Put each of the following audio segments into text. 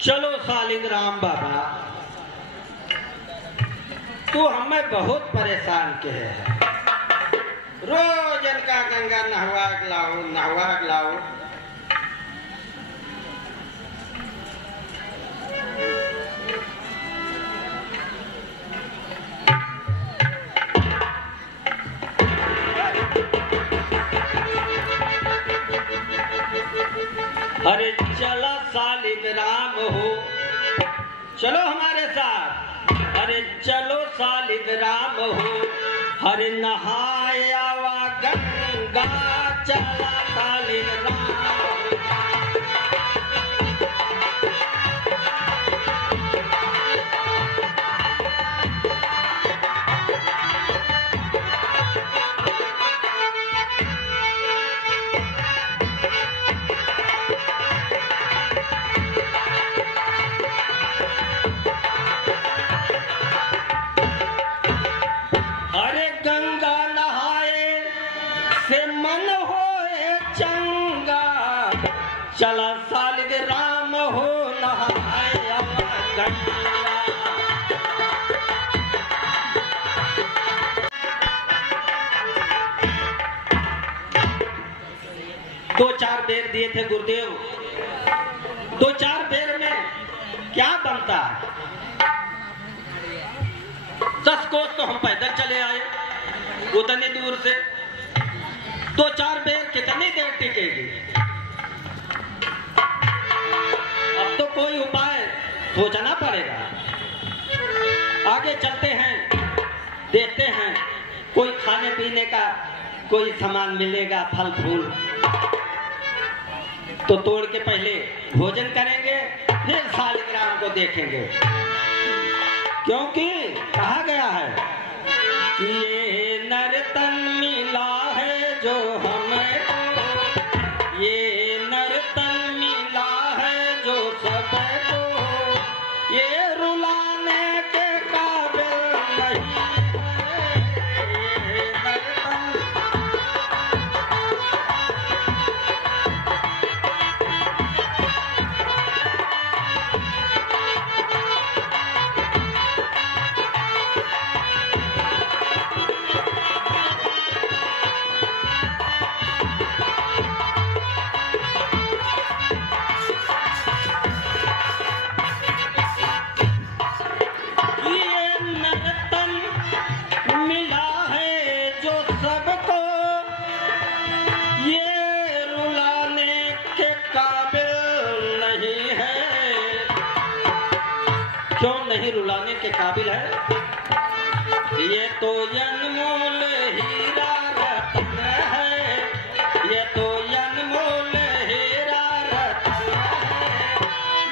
चलो शालिग्राम बाबा, तू हमें बहुत परेशान के है। रोज इनका गंगा नहवा के लाओ। अरे चला शालिग्राम हो, चलो हमारे साथ। अरे चलो शालिग्राम हो, हरे नहाया वा गंगा, चला शालिग्राम। चला शालिग्राम हो, नहाया गंगा। दो चार बेर दिए थे गुरुदेव, दो चार बेर में क्या बनता है? 10 कोस तो हम पैदल चले आए उतनी दूर से, दो चार बेर कितनी देर टिकेगी? अब तो कोई उपाय सोचना पड़ेगा। आगे चलते हैं, देखते हैं कोई खाने पीने का कोई सामान मिलेगा, फल फूल तो तोड़ के पहले भोजन करेंगे, फिर शालिग्राम को देखेंगे। क्योंकि कहा गया है कि ये नर्तन मिला है जो हमको, ये नर्तन मिला है जो सबको, ये रुलाने के काबिल नहीं है ये नर्तन। क्यों नहीं रुलाने के काबिल है? ये तो अनमोल हीरा रत्न है, ये तो अनमोल हीरा रत्न है,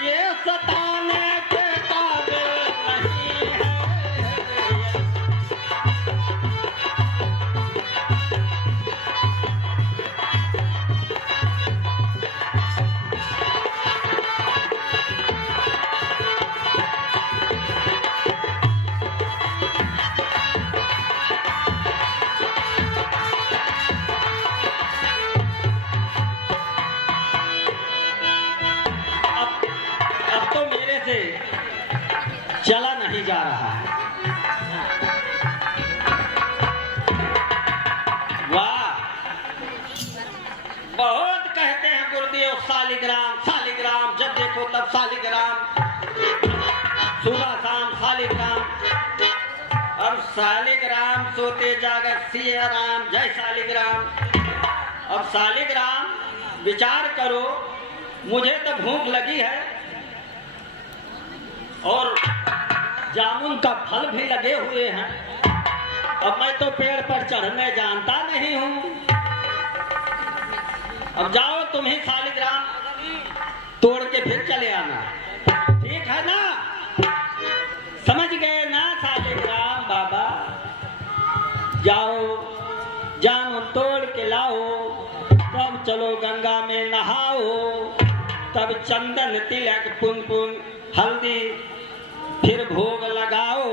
ये सताने के काबिल नहीं है। चला नहीं जा रहा है। वाह, बहुत कहते हैं गुरुदेव शालिग्राम शालिग्राम, जब देखो तब शालिग्राम, सुबह शाम शालिग्राम। अब शालिग्राम सोते जागत सिया राम, जय शालिग्राम। अब शालिग्राम विचार करो, मुझे तो भूख लगी है और जामुन का फल भी लगे हुए हैं। अब मैं तो पेड़ पर चढ़ने जानता नहीं हूँ। अब जाओ तुम ही शालिग्राम तोड़ के फिर चले आना, ठीक है ना? समझ गए ना शालिग्राम बाबा? जाओ जामुन तोड़ के लाओ, तब चलो गंगा में नहाओ, तब चंदन तिलक पुन पुन हल्दी फिर भोग लगाओ।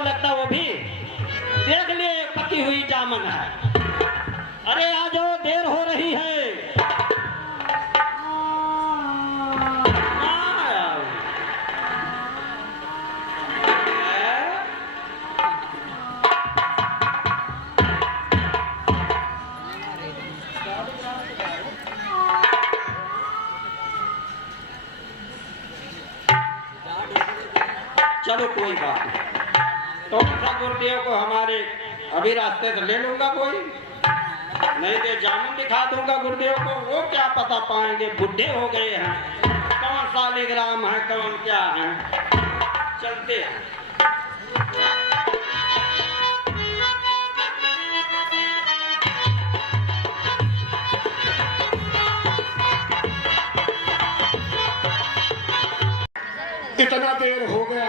आपको लगता वो भी देख लिए पकी हुई जामन है। अरे आ जाओ, देर हो रही है। चलो कोई बात नहीं, तो गुरुदेव को हमारे अभी रास्ते से ले लूंगा, कोई नहीं दे जामुन दिखा दूंगा गुरुदेव को। वो क्या पता पाएंगे, बुढ़े हो गए हैं, कौन सालिग्राम है कौन क्या है। चलते हैं। इतना देर हो गया,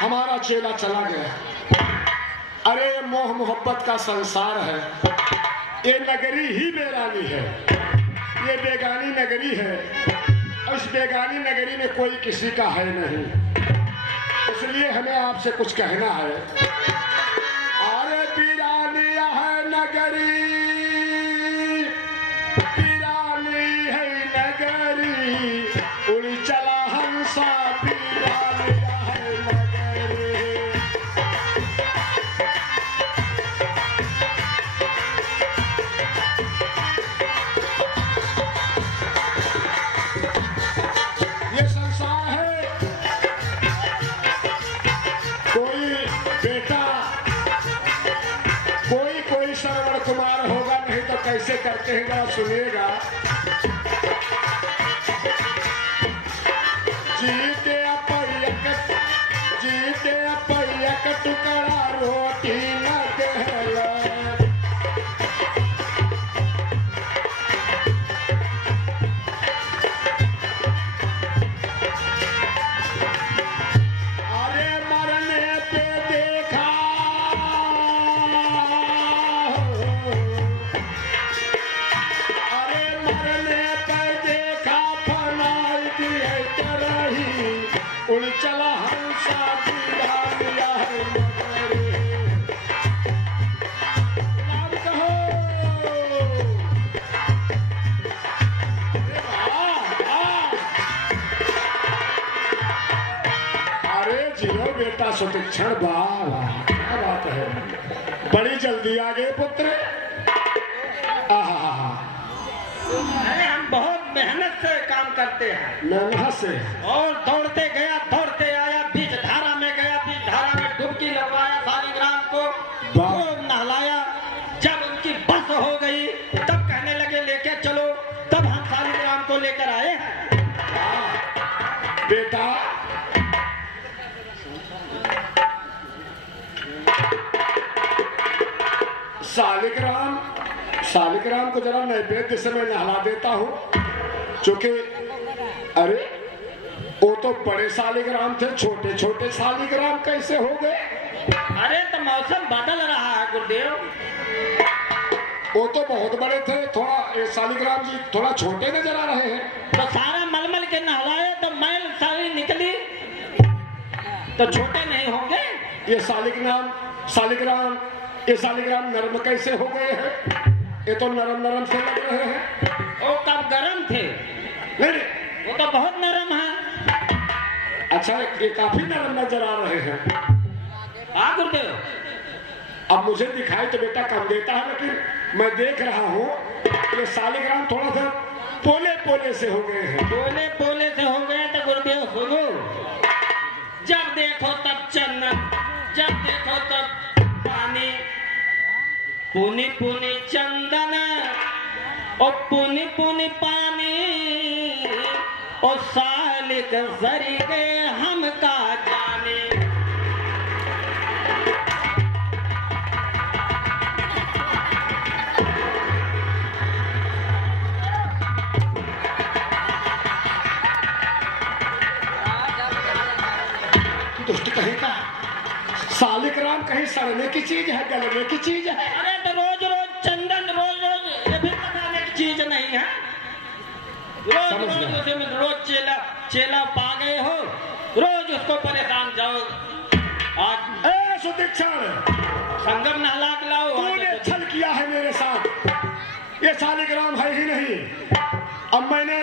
हमारा चेला चला गया। अरे मोह मोहब्बत का संसार है, ये नगरी ही बेरानी है, ये बेगानी नगरी है। उस बेगानी नगरी में कोई किसी का है नहीं, इसलिए हमें आपसे कुछ कहना है। अरे वीरानी है नगरी, वीरानी है नगरी, उड़ी चला हंसा कैसे करते हैं जरा सुनिएगा। जीते अपयक टुकड़ा रोटी न देला। अरे मरने पे देखा, उड़ चला हंसा वीरानिया है नगरी। नाम कहो। अरे जियो बेटा सुतीक्षण, वाह क्या बात है, बड़ी जल्दी आ गए पुत्र। हम बहुत मेहनत से काम करते हैं, मेहनत से, और दौड़ते गया दौड़ते आया, बीच धारा में गया, बीच धारा में डुबकी लगवाया, सालिग्राम को नहलाया। जब उनकी बस हो गई तब कहने लगे लेके चलो, तब हम सालिग्राम को लेकर आए हैं। बेटा सालिग्राम को जरा नैवेद्य से मैं नहला देता हूँ, क्योंकि अरे वो तो बड़े सालिग्राम थे, छोटे छोटे सालिग्राम कैसे हो गए? अरे तो मौसम बदल रहा है गुरुदेव। वो तो बहुत बड़े थे, थोड़ा सालिग्राम जी थोड़ा छोटे नजर आ रहे हैं। तो सारा मलमल के नहलाए तो मैल सारी निकली, तो छोटे नहीं होंगे। ये सालिग्राम नरम कैसे हो गए हैं? ये तो नरम नरम से लग रहे हैं। वो कब गरम थे? नहीं, वो तो बहुत नरम है। अच्छा, ये काफी नरम नजर आ रहे हैं। हाँ गुरुदेव, अब मुझे दिखाई तो बेटा कम देता है, लेकिन मैं देख रहा हूँ ये सालिग्राम थोड़ा सा पोले पोले से हो गए हैं। पोले पोले से हो गए तो गुरुदेव सुनो, जब देखो तब चंदन, जब देखो तब पानी, पुनी पुनी चंदन और पुनी पुनी पानी, और सालिक जरिए हम का जाने। दुष्ट कहीं का सालिग्राम कहीं सड़ने की चीज है, गलने की चीज है। अरे तो रोज रोज चंदन, रोज रोज ये भी पकाने की चीज नहीं है। रोज रोज उसे में रोज चेला पा गए हो, रोज उसको परेशान जाओ। आज क्षण संगम नहला के लाओ। तूने छल किया है मेरे साथ, ये शालिग्राम है ही नहीं। अब मैंने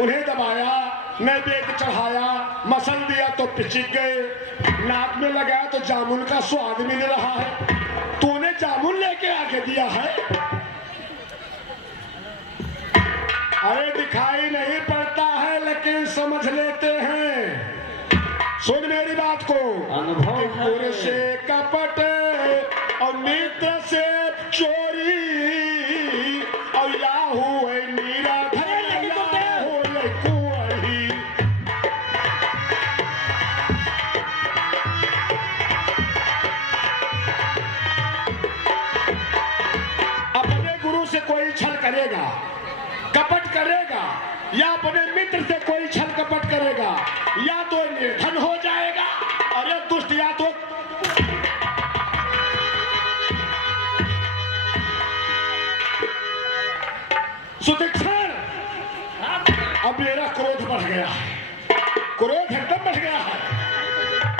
उन्हें दबाया, नैवेद्य चढ़ाया, मसल दिया तो पिचिक गए, नाक में लगाया तो जामुन का स्वाद मिल रहा है। तूने जामुन लेके आके दिया है। अरे दिखाई नहीं पड़ता है लेकिन समझ लेते हैं। सुन मेरी बात को, अनुभव है। गुरु से कपट और मित्र से चोरी और याहू है मीरा अपने गुरु से कोई छल करेगा, कपट करेगा, या अपने मित्र से कोई छल कपट करेगा, या तो निर्धन हो जाएगा और या दुष्ट, या तो सुदीक्षण। अब मेरा क्रोध बढ़ गया है, क्रोध एकदम बढ़ गया है,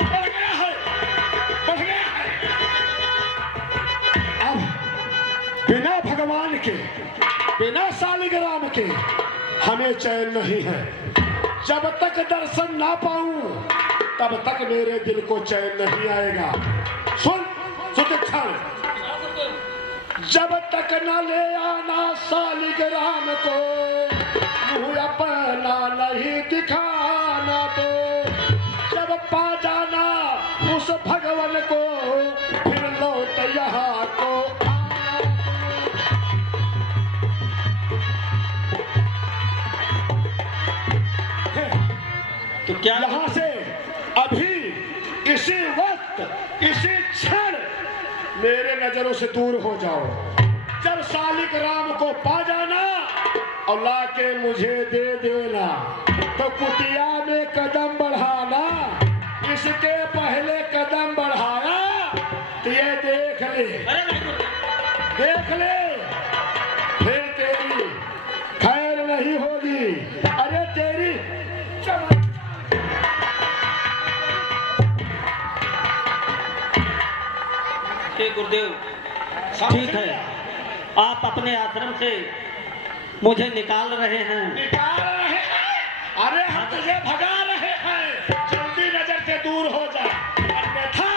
बढ़ गया है, बढ़ गया है। अब बिना भगवान के, बिना शालिग्राम के हमें चैन नहीं है। जब तक दर्शन ना पाऊं तब तक मेरे दिल को चैन नहीं आएगा। सुन सुदीक्षण, जब तक न ले आना शालिग्राम को, मुंह अपना नहीं दिखाना, तो जब पा जाना उस भगवान को, फिर लौट यहाँ को तो क्या यहाँ से अभी इसी वक्त इसी क्षण मेरे नजरों से दूर हो जाओ। जब शालिग्राम को पा जाना और लाके मुझे दे देना, तो कुटिया में कदम बढ़ाना। इसके पहले कदम बढ़ाया तो ये देख ले, अरे नहीं, देख ले, फिर तेरी खैर नहीं होगी। अरे तेरी गुरुदेव ठीक है, आप अपने आश्रम से मुझे निकाल रहे हैं। निकाल रहे हैं? अरे हम तुझे भगा रहे हैं। जल्दी नजर से दूर हो जा, अन्यथा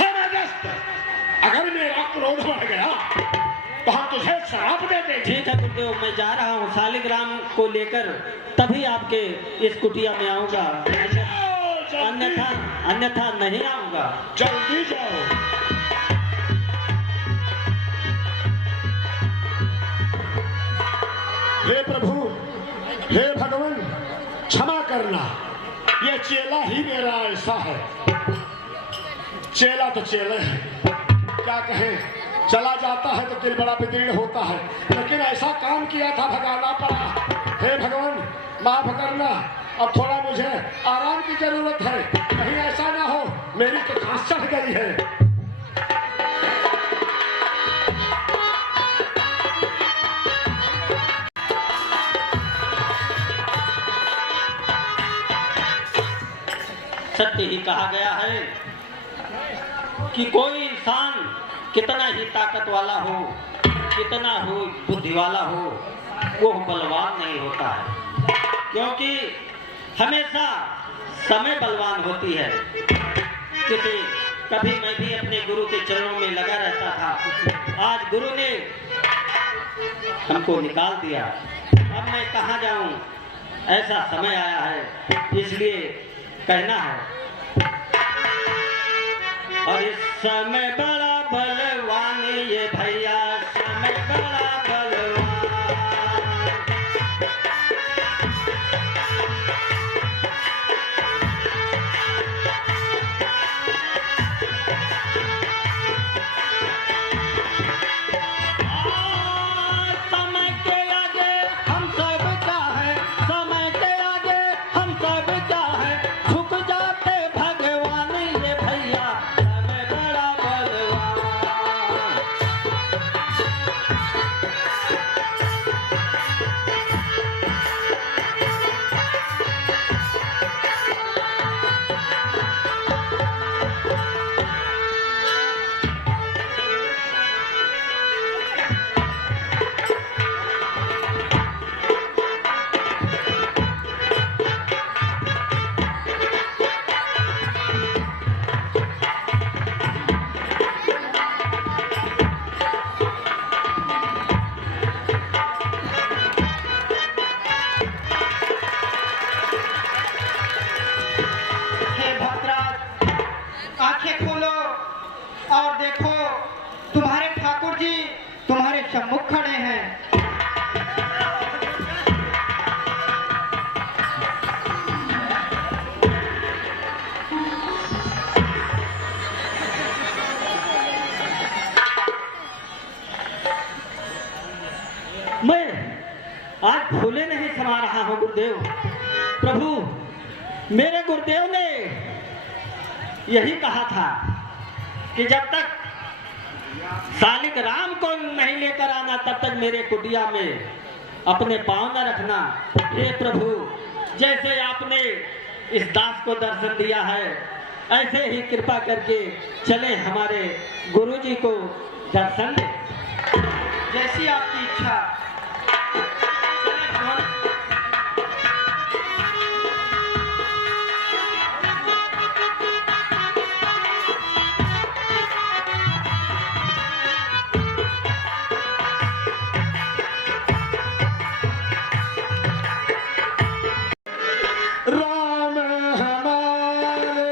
हम अगस्त, अगर मेरा क्रोध बढ़ गया तो हम तुझे श्राप दे देंगे। ठीक है गुरुदेव, मैं जा रहा हूँ शालिग्राम को लेकर, तभी आपके इस कुटिया में आऊंगा, अन्यथा अन्यथा नहीं आऊंगा। जल्दी जाओ। हे प्रभु, हे भगवान, क्षमा करना। ये चेला ही मेरा ऐसा है। चेला तो चेला है, क्या कहें, चला जाता है तो दिल बड़ा विदीर्ण होता है, लेकिन ऐसा काम किया था, भगाना पड़ा। हे भगवान, माफ करना। अब थोड़ा मुझे आराम की जरूरत है, कहीं ऐसा ना हो मेरी तो सांस चढ़ गई है। सत्य ही कहा गया है कि कोई इंसान कितना ही ताकत वाला हो, कितना हो बुद्धि वाला हो, वो बलवान नहीं होता है, क्योंकि हमेशा समय बलवान होती है। क्योंकि कभी मैं भी अपने गुरु के चरणों में लगा रहता था, आज गुरु ने हमको निकाल दिया, अब मैं कहाँ जाऊं, ऐसा समय आया है, इसलिए कहना है। और इस समय बड़ा बलवान ये भैया, समय बड़ा बलवान। समय के आगे हम सब क्या है, समय के आगे हम सब क्या है, झुक जाते भगवान ये भैया, समय बड़ा बलवान। गुरुदेव। प्रभु, मेरे गुरुदेव ने यही कहा था कि जब तक सालिक राम को नहीं लेकर आना तब तक मेरे कुटिया में अपने पांव न रखना। हे प्रभु, जैसे आपने इस दास को दर्शन दिया है, ऐसे ही कृपा करके चले हमारे गुरुजी को दर्शन दे। जैसी आपकी इच्छा। राम हमारे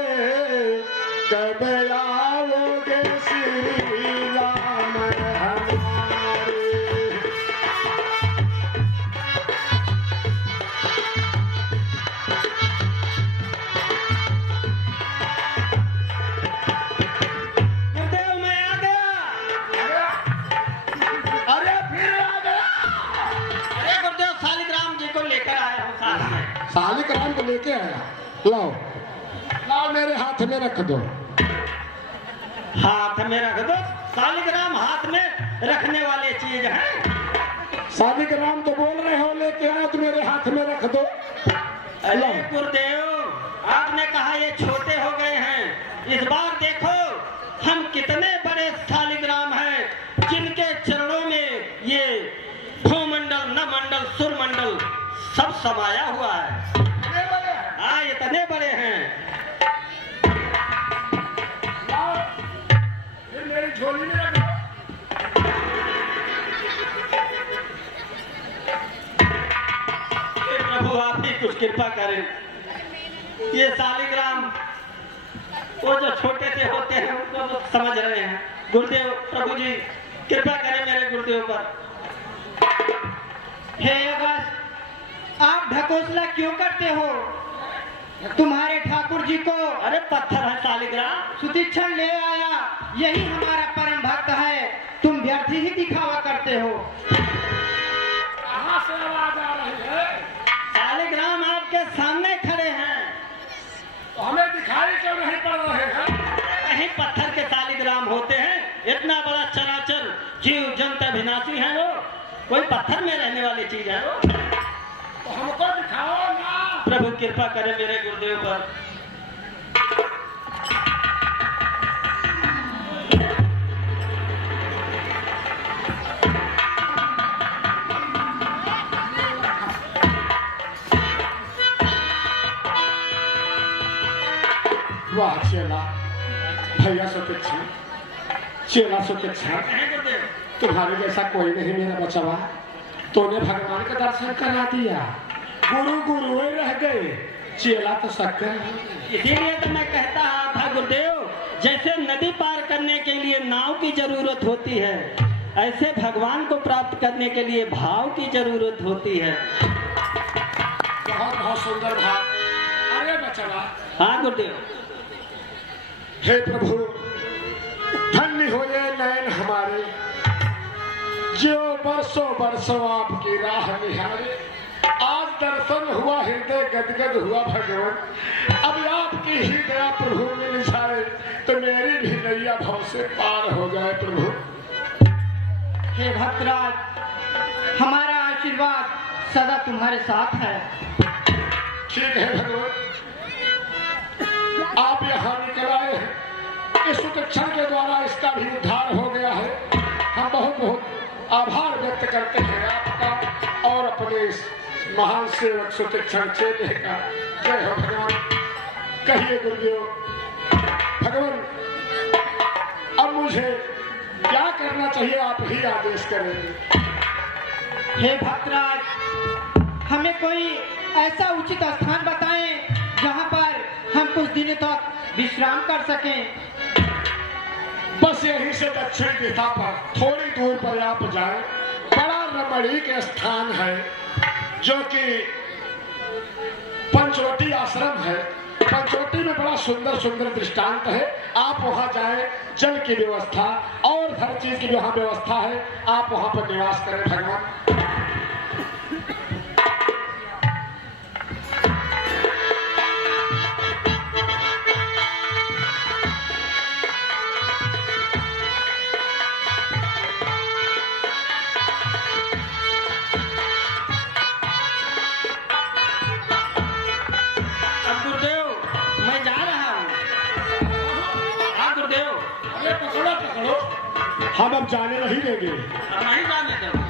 कब आओगे, श्री राम हमारे। गुरुदेव, मैं आ गया। अरे फिर आ गया। अरे गुरुदेव, सालिक राम जी को लेकर आया हूँ साथ में। सालिक राम को लेके आया। लाओ लाओ, मेरे हाथ में रख दो। हाथ में रख दो? सालिक राम हाथ में रखने वाले चीज है। सालिक राम तो बोल रहे हो लेके आए, तो मेरे हाथ में रख दो। अरे गुरुदेव, आपने कहा ये छोटे हो गए हैं। इस बार देखो हम कितने बड़े सालिग्राम हैं, जिनके चरणों में ये भूमंडल, नवमंडल, सुरमंडल सब समाया हुआ है। हाँ, इतने बड़े हैं। मेरी झोली में रख दो। हे प्रभु, आप ही कुछ कृपा करें। ये सालिग्राम वो जो छोटे से होते हैं उनको तो समझ रहे हैं। गुरुदेव, प्रभु जी कृपा करें मेरे गुरुदेव पर। हे अगस्त, आप ढकोसला क्यों करते हो? तुम्हारे ठाकुर जी को अरे पत्थर है सालिग्राम। सुतीक्षण ले आया, यही हमारा परम भक्त है। तुम व्यर्थी ही दिखावा करते हो। कहाँ से आवाज आ रही है? सालिग्राम आपके सामने खड़े हैं, तो हमें दिखाई क्यों नहीं पड़ रहे हैं? कहीं पत्थर के सालिग्राम होते हैं? इतना बड़ा चराचर जीव जंतु अविनाशी है वो, कोई पत्थर में रहने वाली चीज है वो। तो हमको दिखाओ ना। प्रभु कृपा करें मेरे गुरुदेव पर। वाह चेला, भैया सुतीक्षण, चेला सुतीक्षण, कहीं गुरुदेव? तुम्हारे जैसा कोई नहीं मेरा बचवा। तूने भगवान का दर्शन करा दिया, गुरु गुरु ही रह गए, चेला तो शक्कर। इसीलिए तो मैं कहता था गुरुदेव, जैसे नदी पार करने के लिए नाव की जरूरत होती है, ऐसे भगवान को प्राप्त करने के लिए भाव की जरूरत होती है। बहुत बहुत सुंदर भाव। अरे बचवा। हाँ गुरुदेव। हे प्रभु, धन्य हो ये नयन हमारे, जो बरसों बरसों आपकी राह निहारे। आज दर्शन हुआ, हृदय गदगद हुआ भगवान। अब आपकी ही दया प्रभु मिल जाए तो मेरी भी नैया भाव से पार हो जाए प्रभु। हे भक्तराज, हमारा आशीर्वाद सदा तुम्हारे साथ है। ठीक है भगवान, आप यहाँ निकल आए हैं, इस सुतीक्षण के द्वारा इसका भी उद्धार हो गया है। हम बहुत बहुत आभार व्यक्त करते हैं आपका और अपने इस महान सेवक सुतीक्षण चेले का। जय हो भगवान। कहिए गुरुदेव, भगवान अब मुझे क्या करना चाहिए, आप ही आदेश करेंगे। हे भक्तराज, हमें कोई ऐसा उचित स्थान बताएं जहां पर हम कुछ दिनों तक विश्राम कर सकें। बस यहीं से दक्षिण दिशा पर थोड़ी दूर पर आप जाएं, बड़ा रमणीक स्थान है जो कि पंचवटी आश्रम है। पंचवटी में बड़ा सुंदर सुंदर दृष्टांत है। आप वहां जाएं, जल की व्यवस्था और हर चीज की वहां व्यवस्था है, आप वहां पर निवास करें भगवान। पकड़ो। हम अब जाने नहीं देंगे। अब नहीं जाने दो।